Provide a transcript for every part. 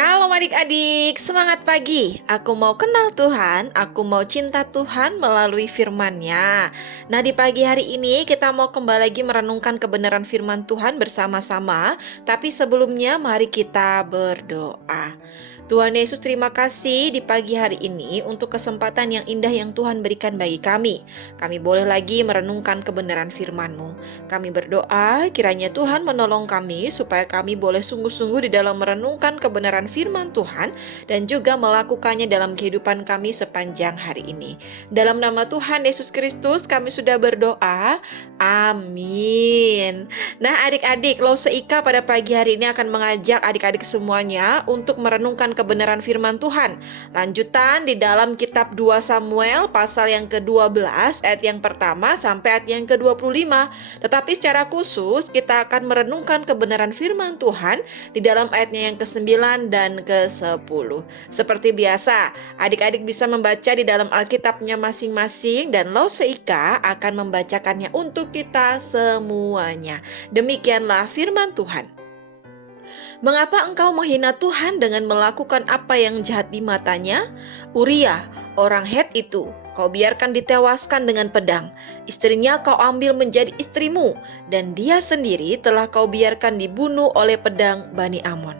Shalom adik-adik, semangat pagi. Aku mau kenal Tuhan, aku mau cinta Tuhan melalui firman-Nya. Nah, di pagi hari ini kita mau kembali lagi merenungkan kebenaran firman Tuhan bersama-sama. Tapi sebelumnya mari kita berdoa. Tuhan Yesus, terima kasih di pagi hari ini untuk kesempatan yang indah yang Tuhan berikan bagi kami. Kami boleh lagi merenungkan kebenaran firman-Mu. Kami berdoa kiranya Tuhan menolong kami supaya kami boleh sungguh-sungguh di dalam merenungkan kebenaran firman Tuhan dan juga melakukannya dalam kehidupan kami sepanjang hari ini. Dalam nama Tuhan Yesus Kristus kami sudah berdoa. Amin. Nah, adik-adik, Lose Ika pada pagi hari ini akan mengajak adik-adik semuanya untuk merenungkan kebenaran firman Tuhan. Lanjutan di dalam kitab 2 Samuel pasal yang ke-12 ayat yang pertama sampai ayat yang ke-25. Tetapi secara khusus kita akan merenungkan kebenaran firman Tuhan di dalam ayatnya yang ke-9 dan ke-10. Seperti biasa, adik-adik bisa membaca di dalam Alkitabnya masing-masing dan Lose Ika akan membacakannya untuk kita semuanya. Demikianlah firman Tuhan. Mengapa engkau menghina Tuhan dengan melakukan apa yang jahat di matanya? Uria, orang Het itu, kau biarkan ditewaskan dengan pedang. Istrinya kau ambil menjadi istrimu, dan dia sendiri telah kau biarkan dibunuh oleh pedang Bani Amon.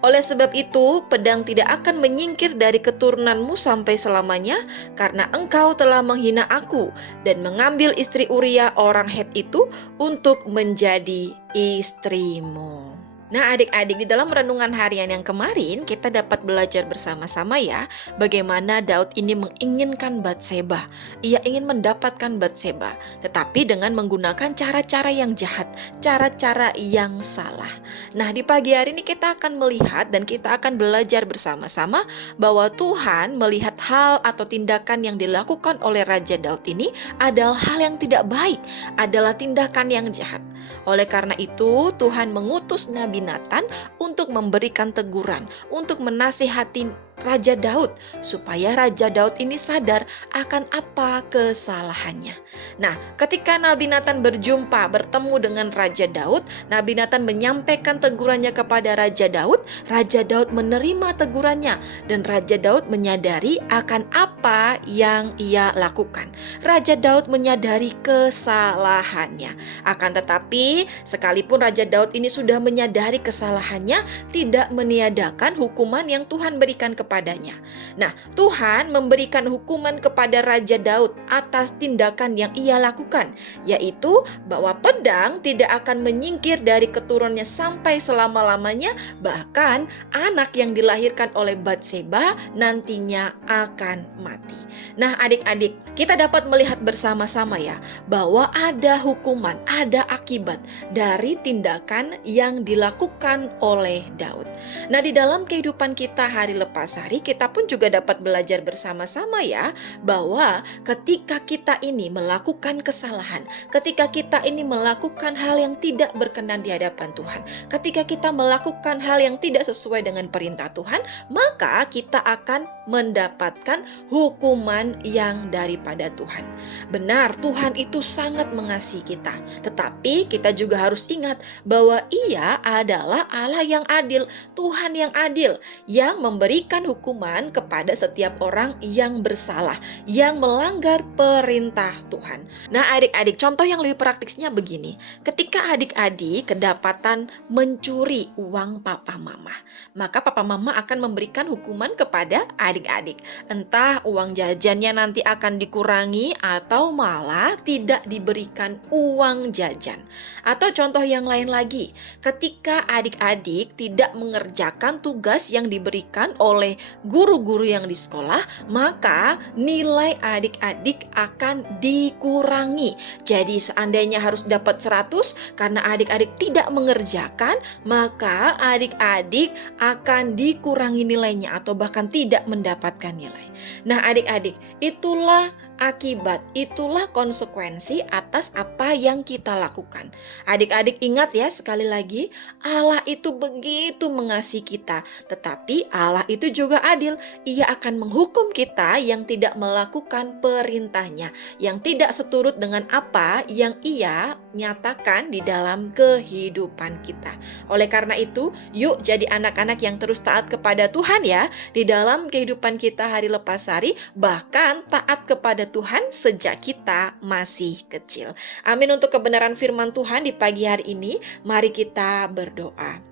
Oleh sebab itu, pedang tidak akan menyingkir dari keturunanmu sampai selamanya, karena engkau telah menghina aku dan mengambil istri Uria orang Het itu untuk menjadi istrimu. Nah, adik-adik, di dalam renungan harian yang kemarin kita dapat belajar bersama-sama ya bagaimana Daud ini menginginkan Batseba. Ia ingin mendapatkan Batseba, tetapi dengan menggunakan cara-cara yang jahat, cara-cara yang salah. Nah, di pagi hari ini kita akan melihat dan kita akan belajar bersama-sama bahwa Tuhan melihat hal atau tindakan yang dilakukan oleh Raja Daud ini adalah hal yang tidak baik, adalah tindakan yang jahat. Oleh karena itu, Tuhan mengutus Nabi Nathan untuk memberikan teguran, untuk menasihati Raja Daud, supaya Raja Daud ini sadar akan apa kesalahannya. Nah, ketika Nabi Nathan bertemu dengan Raja Daud, Nabi Nathan menyampaikan tegurannya kepada Raja Daud menerima tegurannya, dan Raja Daud menyadari akan apa yang ia lakukan. Raja Daud menyadari kesalahannya. Akan tetapi, sekalipun Raja Daud ini sudah menyadari kesalahannya, tidak meniadakan hukuman yang Tuhan berikan kepadanya. Nah, Tuhan memberikan hukuman kepada Raja Daud atas tindakan yang ia lakukan, yaitu bahwa pedang tidak akan menyingkir dari keturunannya sampai selama-lamanya, bahkan anak yang dilahirkan oleh Batseba nantinya akan mati. Nah, adik-adik, kita dapat melihat bersama-sama ya, bahwa ada hukuman, ada akibat dari tindakan yang dilakukan oleh Daud. Nah, di dalam kehidupan kita hari lepas hari, kita pun juga dapat belajar bersama-sama ya, bahwa ketika kita ini melakukan kesalahan, ketika kita ini melakukan hal yang tidak berkenan di hadapan Tuhan, ketika kita melakukan hal yang tidak sesuai dengan perintah Tuhan, maka kita akan mendapatkan hukuman yang daripada Tuhan. Benar, Tuhan itu sangat mengasihi kita, tetapi kita juga harus ingat bahwa Ia adalah Allah yang adil, Tuhan yang adil, yang memberikan hukuman kepada setiap orang yang bersalah, yang melanggar perintah Tuhan. Nah, adik-adik, contoh yang lebih praktisnya begini. Ketika adik-adik kedapatan mencuri uang papa mama, maka papa mama akan memberikan hukuman kepada adik-adik. Entah uang jajannya nanti akan dikurangi atau malah tidak diberikan uang jajan. Atau contoh yang lain lagi, ketika adik-adik tidak mengerjakan tugas yang diberikan oleh guru-guru yang di sekolah, maka nilai adik-adik akan dikurangi. Jadi seandainya harus dapat 100, karena adik-adik tidak mengerjakan, maka adik-adik akan dikurangi nilainya atau bahkan tidak mendapatkan nilai. Nah, adik-adik, itulah akibat, itulah konsekuensi atas apa yang kita lakukan. Adik-adik ingat ya, sekali lagi, Allah itu begitu mengasihi kita, tetapi Allah itu juga adil. Ia akan menghukum kita yang tidak melakukan perintahnya, yang tidak seturut dengan apa yang Ia nyatakan di dalam kehidupan kita. Oleh karena itu, yuk jadi anak-anak yang terus taat kepada Tuhan ya, di dalam kehidupan kita hari lepas hari, bahkan taat kepada Tuhan sejak kita masih kecil. Amin untuk kebenaran firman Tuhan di pagi hari ini. Mari kita berdoa.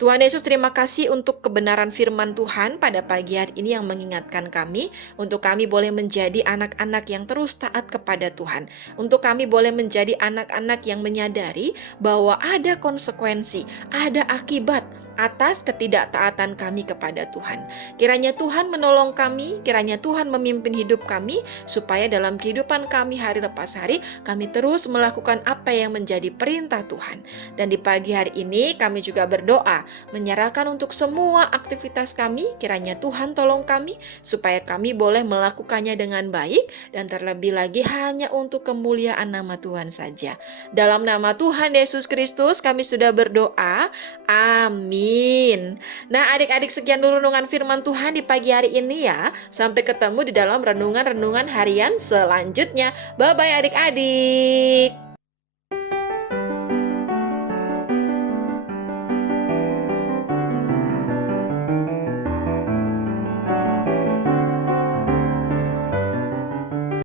Tuhan Yesus, terima kasih untuk kebenaran firman Tuhan pada pagi hari ini yang mengingatkan kami untuk kami boleh menjadi anak-anak yang terus taat kepada Tuhan. Untuk kami boleh menjadi anak-anak yang menyadari bahwa ada konsekuensi, ada akibat atas ketidaktaatan kami kepada Tuhan. Kiranya Tuhan menolong kami, kiranya Tuhan memimpin hidup kami, supaya dalam kehidupan kami hari lepas hari, kami terus melakukan apa yang menjadi perintah Tuhan. Dan di pagi hari ini kami juga berdoa, menyerahkan untuk semua aktivitas kami, kiranya Tuhan tolong kami, supaya kami boleh melakukannya dengan baik, dan terlebih lagi hanya untuk kemuliaan nama Tuhan saja. Dalam nama Tuhan Yesus Kristus kami sudah berdoa, amin. Nah adik-adik, sekian dulu renungan firman Tuhan di pagi hari ini ya. Sampai ketemu di dalam renungan-renungan harian selanjutnya. Bye-bye adik-adik.